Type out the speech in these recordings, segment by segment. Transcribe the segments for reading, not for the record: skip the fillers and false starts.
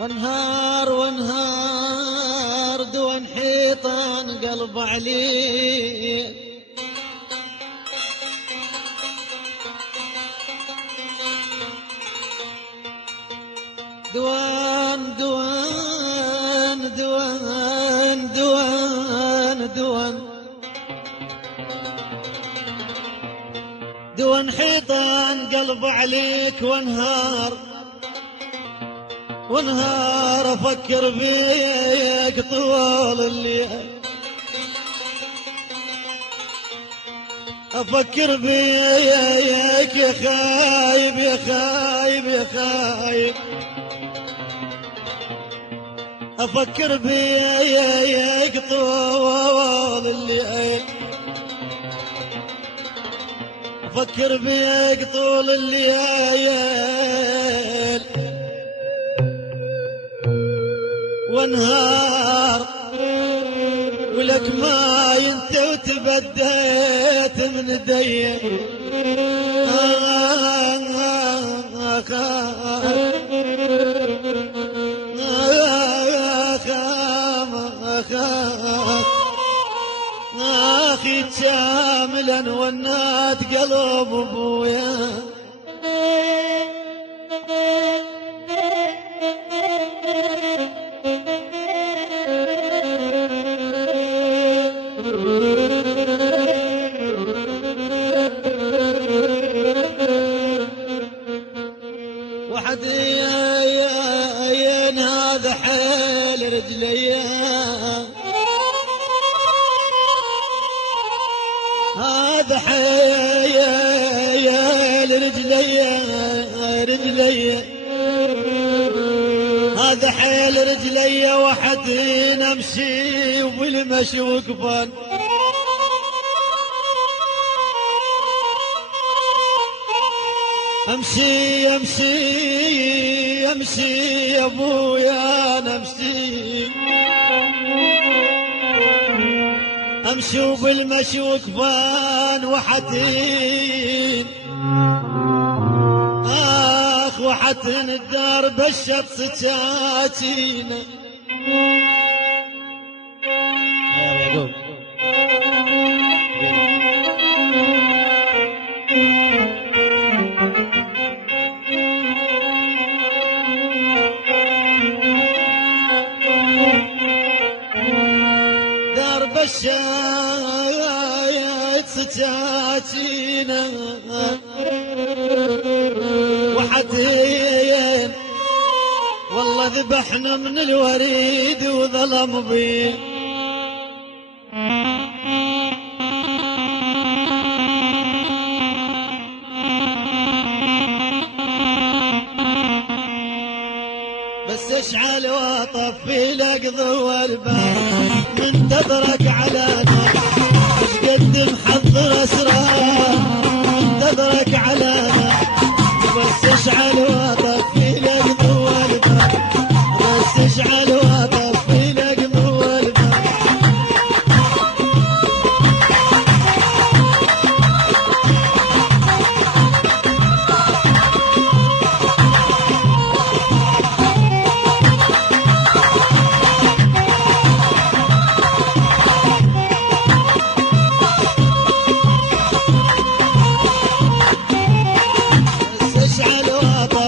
وانهار وانهار دون حيطان قلب عليك. دوان دوان دوان دوان دوان دوان حيطان قلب عليك. وانهار وانهار افكر بيك طول الليل، افكر بيك يا خايب يا خايب يا خايب، افكر بيك طول الليل، افكر بيك طول الليل. وانهار ولك ما انت وتبديت من دي. اخي كاملا ونات قلب ابويا. وحد يا هذا حيل رجلي، هذا حيل رجلي رجلي، هذا حيل رجلي. وحد نمشي وبالمشي وقفان، امشي امشي امشي يا ابويا نمشي، امشي وبالمشي وقفان. وحدين اخ وحدين الدار بالشمس تشاتينا. درب الشايد ستاتينا. وحدين والله ذبحنا من الوريد وظلم بيه. بس اشعل واطفي لك ضوء الباب، منتظرك على نار اش قد محضر اسرار، منتظرك على نار. بس اشعل واطفي لك ضوء الباب، بس اشعل واطفي لك ضوء الباب. اشعل واطفي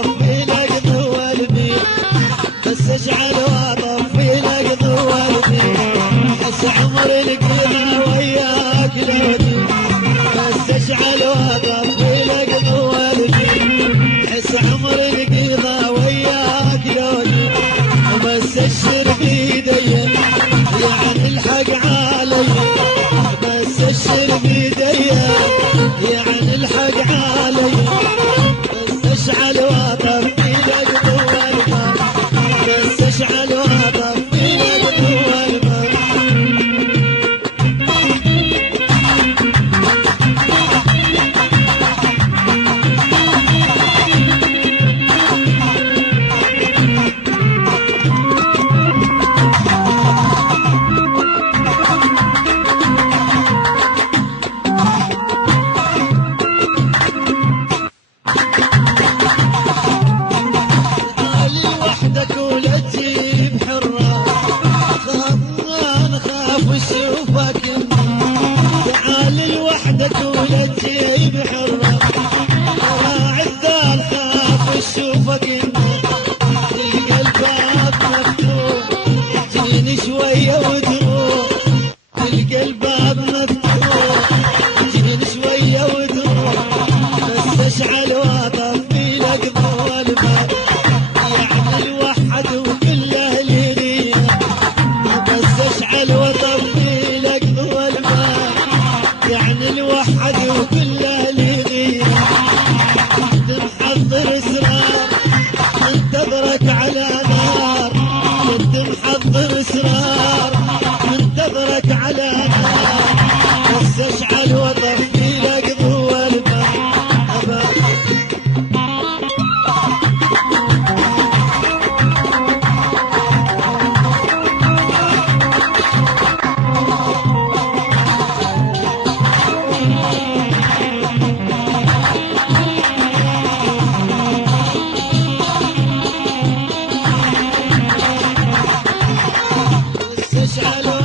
هلا